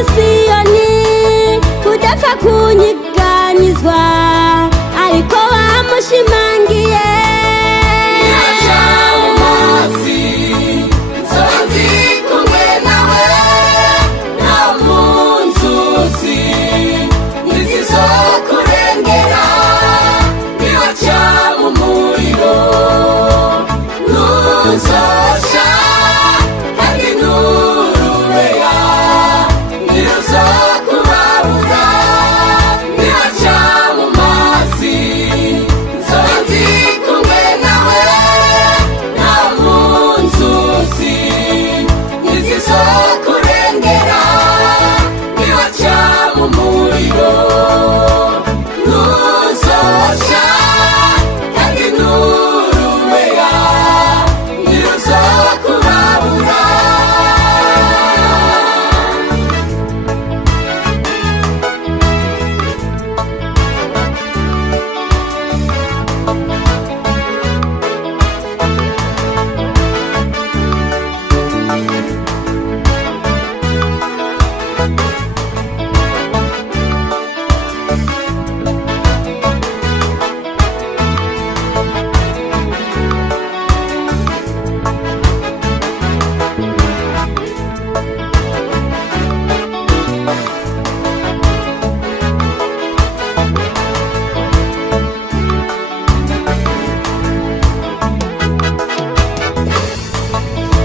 Siyoni udapfa kunyiganizwa ariko wamushimangiye Nyaca mu mazi nzonzi kumwe nawe no mu nzuzi ntizizokurengera niwaca mu muriro ntuzosha kandi nturubeya ntiruzokubabura niwaca mu mazi nzonzi kumwe nawe no mu nzuzi ntizizokurengera niwaca mu muriro ntuzosha kandi nturubeya ntiruzokubabura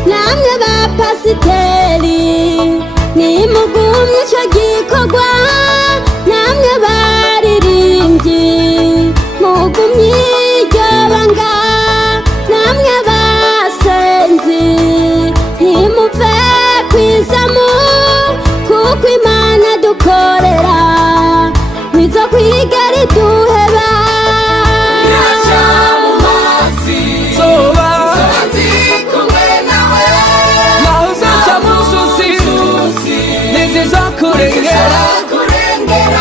namwe bapasiteri nimugumye ico gikorwa namwe baririmbyi mugumye iryo banga namwe basenzi ntimuve kwizamu kuko Imana dukorera ntizokwigera iduheba Nyaca mu mazi Zoba nzonzi kumwe nawe naho uzoca mu nzuzi ntizizokurengera ntizizokurengera